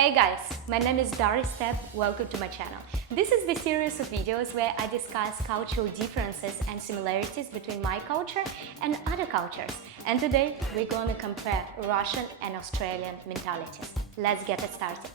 Hey guys, my name is Dari. Welcome to my channel. This is the series of videos where I discuss cultural differences and similarities between my culture and other cultures. And today we're going to compare Russian and Australian mentalities. Let's get it started.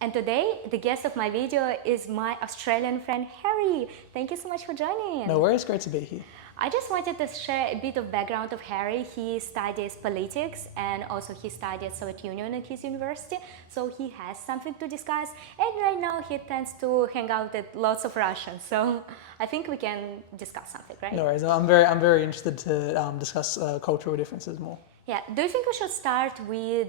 And today, the guest of my video is my Australian friend Harry. Thank you so much for joining. No worries, great to be here. I just wanted to share a bit of background of Harry. He studies politics and also he studied Soviet Union at his university, so he has something to discuss. And right now he tends to hang out with lots of Russians, so I think we can discuss something, right? No worries, I'm very interested to discuss cultural differences more. Yeah. Do you think we should start with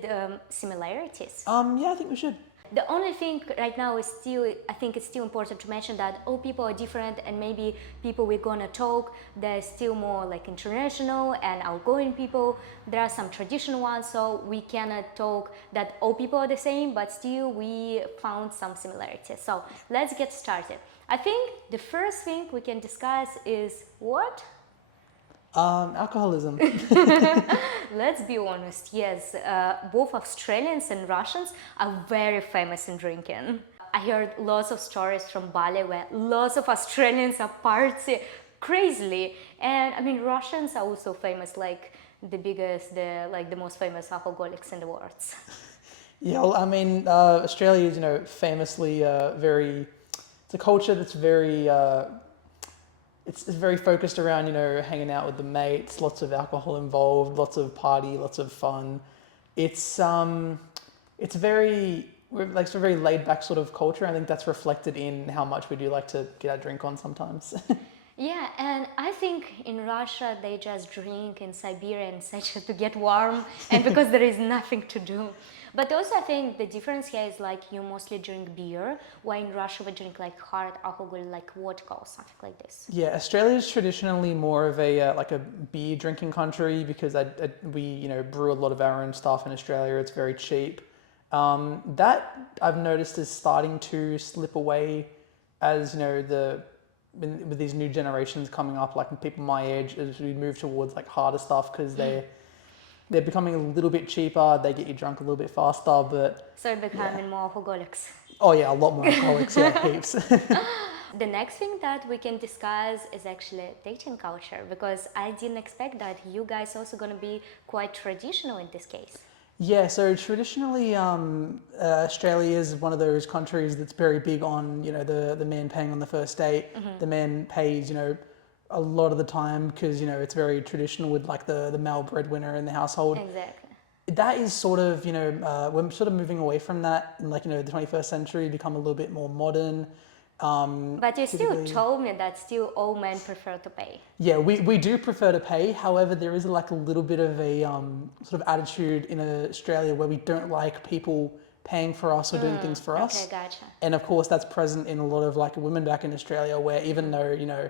similarities? Yeah, I think we should. The only thing right now is I think it's still important to mention that all people are different, and maybe people we're gonna talk, they're still more like international and outgoing people. There are some traditional ones, so we cannot talk that all people are the same, but still we found some similarities. So let's get started. I think the first thing we can discuss is what? Alcoholism. Let's be honest, yes, both Australians and Russians are very famous in drinking. I heard lots of stories from Bali where lots of Australians are partying crazily, and I mean Russians are also famous, like the most famous alcoholics in the world. Yeah, well, I mean, Australia is, famously it's a culture that's very, it's very focused around, hanging out with the mates, lots of alcohol involved, lots of party, lots of fun. It's very laid back sort of culture. I think that's reflected in how much we do like to get our drink on sometimes. Yeah, and I think in Russia they just drink in Siberia and such to get warm and because there is nothing to do. But also I think the difference here is like you mostly drink beer, while in Russia we drink like hard alcohol like vodka or something like this. Yeah, Australia is traditionally more of a like a beer drinking country because we brew a lot of our own stuff in Australia. It's very cheap. That I've noticed is starting to slip away as with these new generations coming up, like people my age, as we move towards like harder stuff because they're becoming a little bit cheaper. They get you drunk a little bit faster, but So becoming more alcoholics. Oh yeah, a lot more alcoholics, yeah, heaps. The next thing that we can discuss is actually dating culture, because I didn't expect that you guys also going to be quite traditional in this case. Yeah, so traditionally, Australia is one of those countries that's very big on, the man paying on the first date. The man pays, a lot of the time because, it's very traditional with like the male breadwinner in the household. Exactly. That is sort of, we're sort of moving away from that in like, the 21st century, become a little bit more modern. But you still told me that still all men prefer to pay. Yeah, we do prefer to pay. However, there is like a little bit of a sort of attitude in Australia where we don't like people paying for us or doing things for us. Okay, gotcha. And of course, that's present in a lot of like women back in Australia where even though,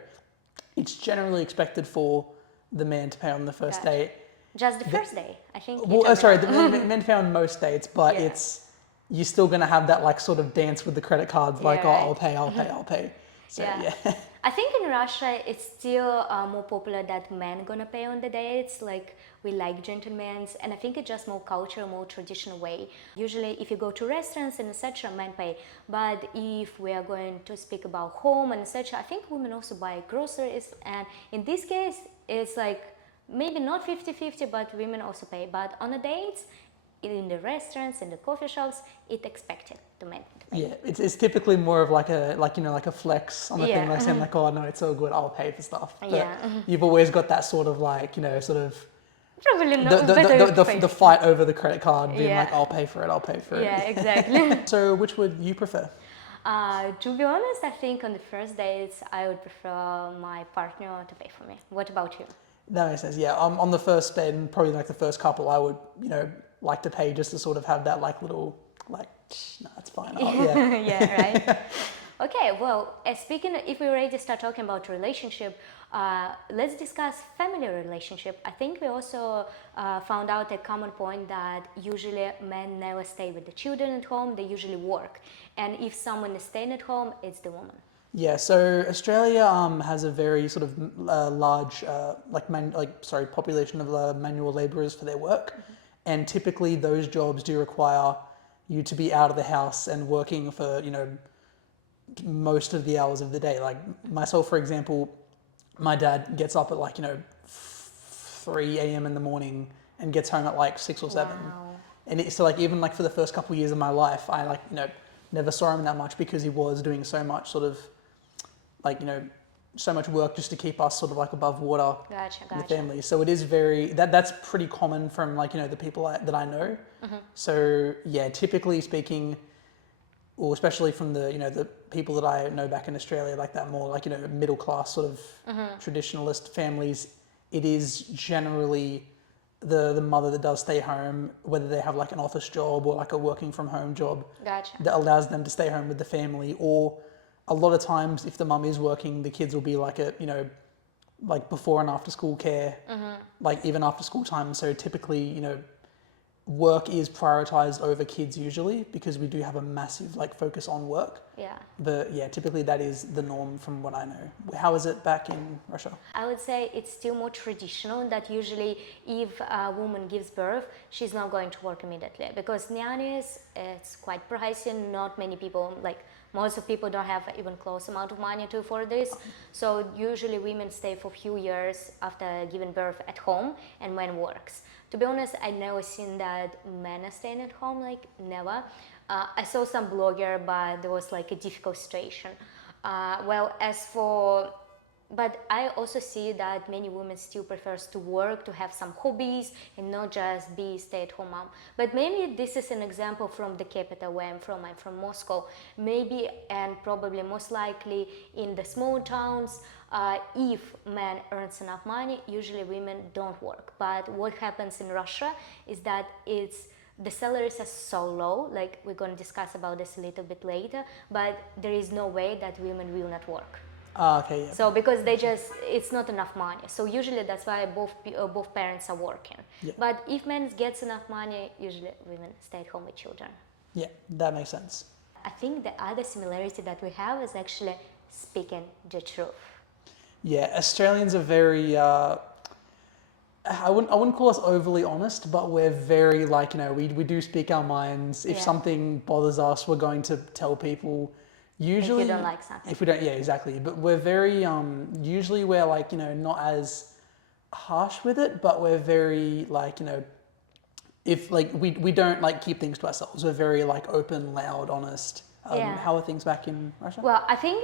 it's generally expected for the man to pay on the first date. Just the first day, I think. Well, sorry, the men pay on most dates, but Yeah. you're still going to have that like sort of dance with the credit cards, like, right. I'll pay. So, yeah. I think in Russia it's still more popular that men gonna pay on the dates. Like we like gentlemen, and I think it's just more cultural, more traditional way. Usually, if you go to restaurants and etc., men pay. But if we are going to speak about home and etc., I think women also buy groceries. And in this case, it's like maybe not 50-50, but women also pay. But on the dates, in the restaurants, in the coffee shops, it's expected to men to pay. Yeah, it's typically more of like a flex on the thing, like saying like, oh no, it's all good, I'll pay for stuff. But you've always got that sort of like, Probably not. the fight over the credit card, being like, I'll pay for it. Yeah, exactly. So which would you prefer? To be honest, I think on the first dates, I would prefer my partner to pay for me. What about you? That makes sense. Yeah, on the first date and probably like the first couple, I would, like to pay just to sort of have that like little like, no, it's fine. Yeah, right. Okay, well, if we already start talking about relationship, let's discuss family relationship. I think we also found out a common point that usually men never stay with the children at home, they usually work. And if someone is staying at home, it's the woman. Yeah, so Australia has a very sort of large population of manual labourers for their work, and typically those jobs do require you to be out of the house and working for most of the hours of the day. Like myself, for example, my dad gets up at 3 a.m. in the morning and gets home at like 6 or 7. Wow. And it's so like even like for the first couple of years of my life, I never saw him that much because he was doing so much sort of so much work just to keep us sort of like above water Gotcha, in the gotcha. family. So it is that's pretty common from the people that I know. So yeah, typically speaking, or especially from the people that I know back in Australia, like that more middle class sort of traditionalist families, it is generally the mother that does stay home, whether they have like an office job or like a working from home job Gotcha. that allows them to stay home with the family. Or a lot of times if the mum is working, the kids will be like like before and after school care, like even after school time. So typically, work is prioritized over kids usually because we do have a massive focus on work. Yeah. But yeah, typically that is the norm from what I know. How is it back in Russia? I would say it's still more traditional that usually if a woman gives birth, she's not going to work immediately because nannies, it's quite pricey. Not many people, most of people don't have even close amount of money to afford this. So usually women stay for a few years after giving birth at home and men works. To be honest, I never seen that men are staying at home, never. I saw some blogger, but there was a difficult situation. But I also see that many women still prefers to work, to have some hobbies and not just be stay-at-home mom. But maybe this is an example from the capital where I'm from Moscow. Maybe and probably most likely in the small towns, if man earns enough money, usually women don't work. But what happens in Russia is that the salaries are so low, we're going to discuss about this a little bit later, but there is no way that women will not work. Okay, yeah. So because it's not enough money. So usually that's why both parents are working. Yeah. But if men gets enough money, usually women stay at home with children. Yeah, that makes sense. I think the other similarity that we have is actually speaking the truth. Yeah, Australians are very. I wouldn't call us overly honest, but we're very we do speak our minds. If Yeah. something bothers us, we're going to tell people. Usually, If you don't like something. If we don't, yeah, exactly. But we're very usually we're not as harsh with it, but we're very if we don't keep things to ourselves. We're very open, loud, honest. Yeah. How are things back in Russia? Well, I think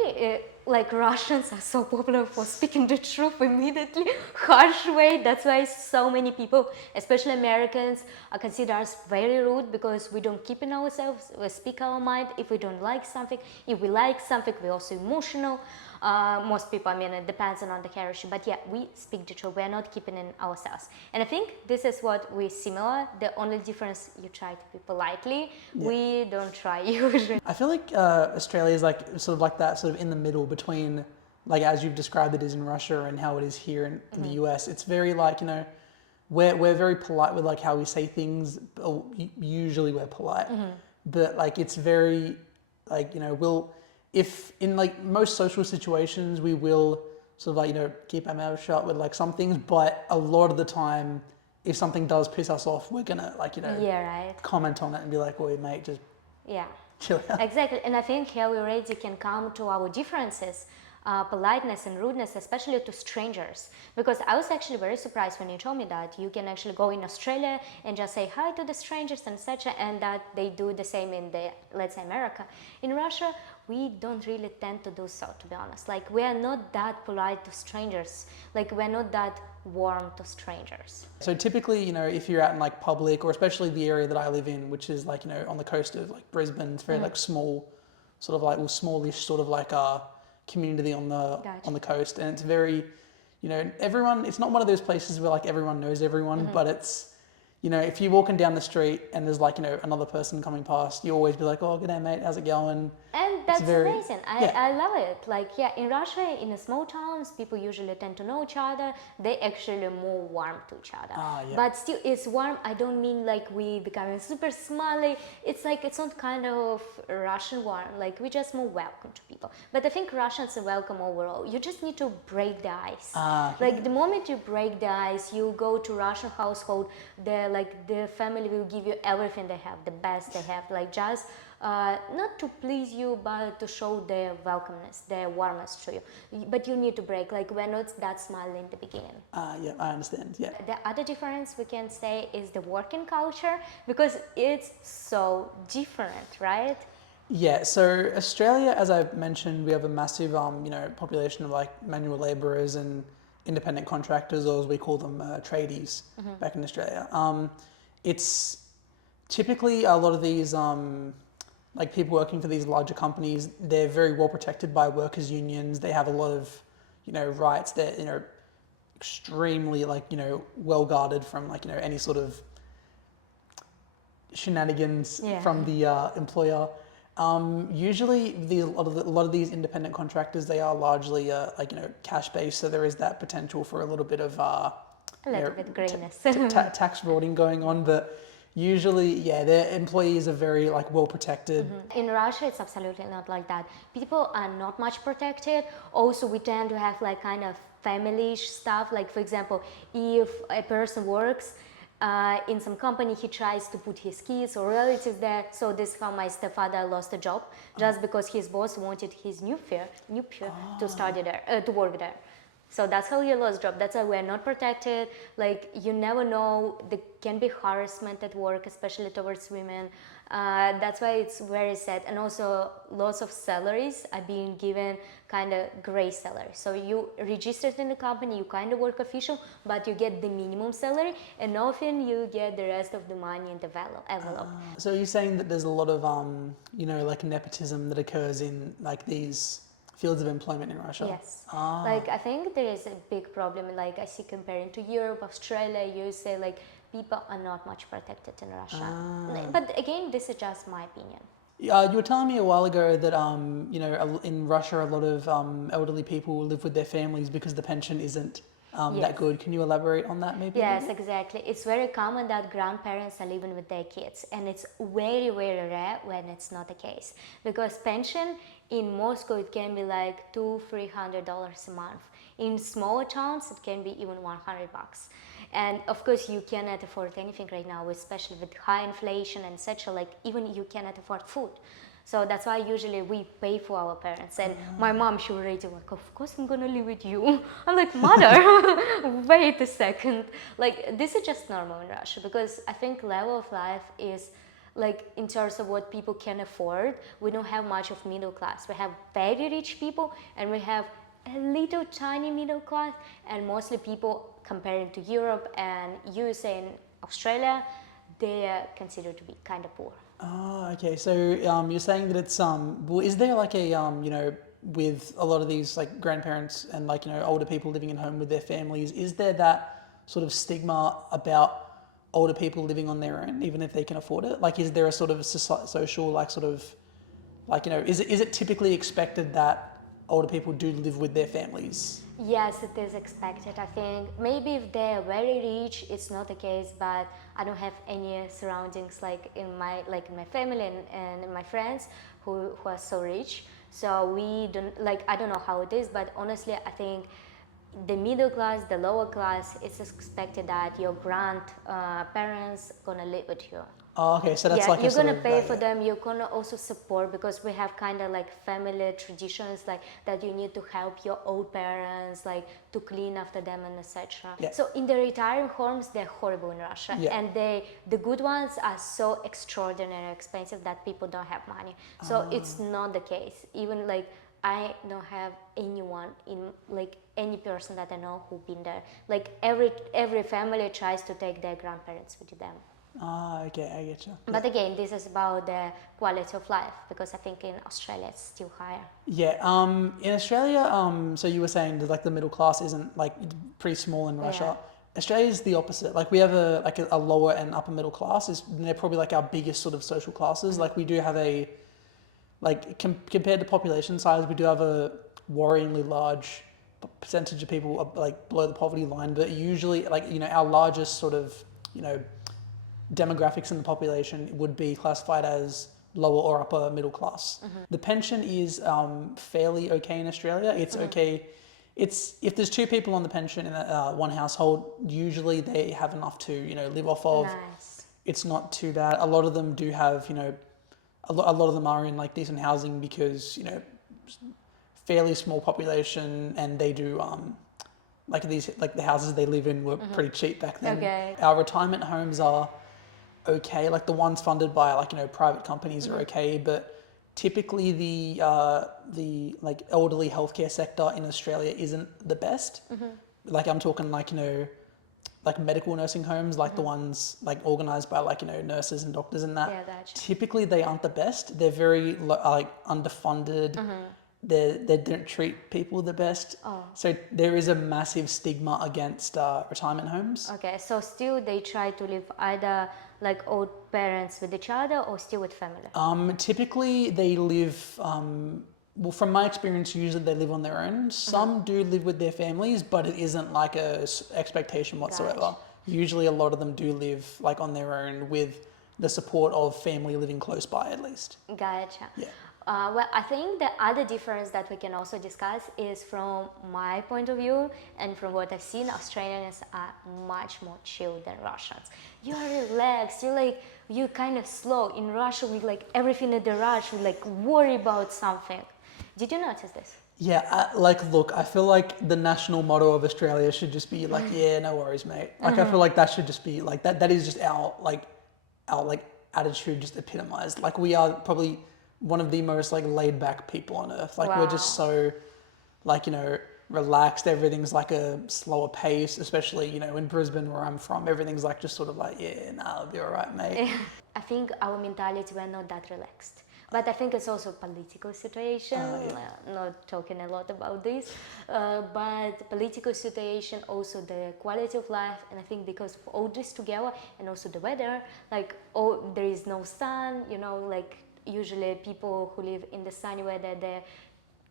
Russians are so popular for speaking the truth immediately, harsh way. That's why so many people, especially Americans, consider us very rude because we don't keep in ourselves. We speak our mind. If we don't like something, if we like something, we're also emotional. Most people, it depends on the character, but yeah, we speak the truth. We're not keeping in ourselves. And I think this is what we're similar. The only difference, you try to be politely. Yeah. We don't try usually. I feel like Australia is that sort of in the middle between as you've described it is in Russia and how it is here in the US. It's very we're very polite with how we say things. Usually we're polite, but it's very we'll. If in most social situations we will sort of keep our mouth shut with some things, but a lot of the time if something does piss us off, we're gonna yeah, right. comment on it and be like, "Oi, mate, just chill out." Exactly, and I think here we already can come to our differences, politeness and rudeness, especially to strangers. Because I was actually very surprised when you told me that you can actually go in Australia and just say hi to the strangers and such, and that they do the same in let's say America. In Russia, we don't really tend to do so, to be honest. We are not that polite to strangers. We're not that warm to strangers. So typically, if you're out in public, or especially the area that I live in, which is on the coast of Brisbane, it's very small, sort of smallish sort of community on the coast, and it's very, everyone. It's not one of those places where everyone knows everyone, but it's. If you're walking down the street and there's another person coming past, you always be like, "Oh, g'day mate, how's it going?" And that's very, amazing. yeah. I love it. Like, yeah, in Russia, in the small towns, people usually tend to know each other. They actually more warm to each other. Yeah. But still, it's warm. I don't mean like we becoming super smiley. It's like, it's not kind of Russian warm. Like, we just more welcome to people. But I think Russians are welcome overall. You just need to break the ice. Like, the moment you break the ice, you go to Russian household, the family will give you everything they have, the best they have. Like, just not to please you, but to show their welcomeness, their warmness to you. But you need to break, like, we're not that smiley in the beginning. Yeah, I understand. Yeah. The other difference we can say is the working culture, because it's so different, right? Yeah, so Australia, as I mentioned, we have a massive, population of like manual labourers and independent contractors, or as we call them, tradies back in Australia. It's typically a lot of these, like people working for these larger companies, they're very well protected by workers' unions. They have a lot of, rights. They're, extremely well guarded from any sort of shenanigans from the employer. Usually, a lot of these independent contractors, they are largely cash based, so there is that potential for a little bit of a little bit grayness, tax frauding going on, but usually, their employees are very well protected. In Russia, it's absolutely not like that. People are not much protected. Also, we tend to have like kind of family-ish stuff. Like, for example, if a person works in some company, he tries to put his kids or relatives there. So this is how my stepfather lost a job, just because his boss wanted his new peer to study there, to work there. So that's how he lost job. That's why we're not protected. Like, you never know. There can be harassment at work, especially towards women. That's why it's very sad. And also, lots of salaries are being given kind of gray salary. So you registered in the company, you kind of work official, but you get the minimum salary, and often you get the rest of the money in the envelope. So you're saying that there's a lot of nepotism that occurs in like these fields of employment in Russia? Yes. Like, I think there is a big problem, like I see comparing to Europe, Australia, USA, like people are not much protected in Russia. But again, this is just my opinion. You were telling me a while ago that in Russia a lot of elderly people live with their families because the pension isn't that good. Can you elaborate on that maybe? Yes, exactly. It's very common that grandparents are living with their kids, and it's very, very rare when it's not the case. Because pension in Moscow, it can be like $200-300 a month. In smaller towns, it can be even $100. And of course, you cannot afford anything right now, especially with high inflation and such. Like, even you cannot afford food. So that's why usually we pay for our parents. And my mom, she already like, of course I'm gonna live with you. I'm like, mother, wait a second. Like, this is just normal in Russia, because I think level of life is like, in terms of what people can afford, we don't have much of middle class. We have very rich people, and we have a little tiny middle class, and mostly people comparing to Europe and USA and Australia, they are considered to be kind of poor. Oh, okay. So you're saying that it's well, is there like a with a lot of these like grandparents and older people living at home with their families, is there that sort of stigma about older people living on their own, even if they can afford it? Like, is there a sort of social is it typically expected that older people do live with their families? Yes, it is expected. I think maybe if they're very rich, it's not the case, but I don't have any surroundings like in my family and in my friends who are so rich. So we don't, I don't know how it is, but honestly, I think the middle class, the lower class, it's expected that your grandparents gonna live with you. Oh, okay, so that's you're gonna pay for them. You're gonna also support, because we have kind of like family traditions, like that you need to help your old parents, like to clean after them and etc. Yeah. So in the retiring homes, they're horrible in Russia, and the good ones are so extraordinarily expensive that people don't have money. So it's not the case. Even like, I don't have anyone in any person that I know who've been there. Like, every family tries to take their grandparents with them. Okay, I get you. But again, this is about the quality of life, because I think in Australia it's still higher. Yeah, in Australia, so you were saying that the middle class isn't pretty small in Russia. Australia is the opposite. Like, we have a lower and upper middle class. They're probably our biggest sort of social classes. Like, we do have like compared to population size, we do have a worryingly large percentage of people are, like below the poverty line, but usually like, you know, our largest sort of, you know, demographics in the population would be classified as lower or upper middle class. The pension is fairly okay in Australia. It's okay. It's if there's two people on the pension in one household, usually they have enough to, you know, live off of. Nice. It's not too bad. A lot of them do have, you know, a lot of them are in like decent housing because, you know, fairly small population, and they do like the houses they live in were pretty cheap back then. Okay. Our retirement homes are okay, like the ones funded by like, you know, private companies are okay, but typically the like elderly healthcare sector in Australia isn't the best. Like I'm talking like, you know, like medical nursing homes, like the ones like organized by like, you know, nurses and doctors and that. Yeah, gotcha. Typically they aren't the best. They're very like underfunded. They don't treat people the best. So there is a massive stigma against retirement homes. Okay, so still they try to live either like old parents with each other or still with family? Typically they live, well, from my experience, usually they live on their own. Some do live with their families, but it isn't like a expectation whatsoever. Gotcha. Usually a lot of them do live like on their own with the support of family living close by at least. Gotcha. Yeah. Well, I think the other difference that we can also discuss is from my point of view and from what I've seen, Australians are much more chill than Russians. You're relaxed, you're kind of slow. In Russia, we like everything in the rush, we like worry about something. Did you notice this? Yeah, look, I feel like the national motto of Australia should just be like, yeah, no worries, mate. Like, I feel like that should just be like, that is just our attitude just epitomized. Like, we are probably one of the most like laid back people on earth. Like, we're just so like, you know, relaxed. Everything's like a slower pace, especially, you know, in Brisbane where I'm from, everything's like just sort of like, yeah, nah, I'll be all right, mate. I think our mentality, we're not that relaxed. But I think it's also political situation, not talking a lot about this, but political situation, also the quality of life, and I think because of all this together, and also the weather, like, there is no sun, you know, like, usually people who live in the sunny weather, they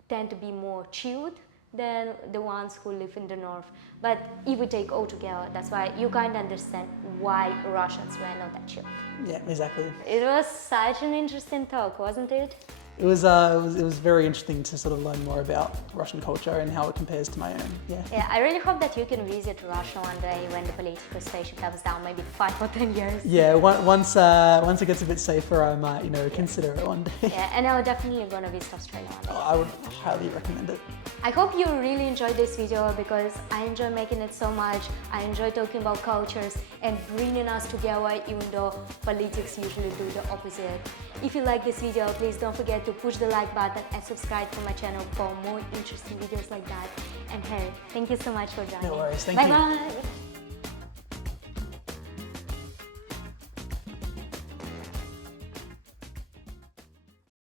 tend to be more chilled than the ones who live in the north. But if we take all together, that's why you kind of understand why Russians were not that chill. Yeah, exactly. It was such an interesting talk, wasn't it? It was very interesting to sort of learn more about Russian culture and how it compares to my own. Yeah, I really hope that you can visit Russia one day when the political situation comes down, maybe 5 or 10 years. Yeah, once it gets a bit safer, I might, you know, consider it one day. Yeah, and I'm definitely gonna visit Australia one day. I would highly recommend it. I hope you really enjoyed this video because I enjoy making it so much. I enjoy talking about cultures and bringing us together, even though politics usually do the opposite. If you like this video, please don't forget to push the like button and subscribe to my channel for more interesting videos like that. And hey, thank you so much for joining. No worries, thank Bye you. bye.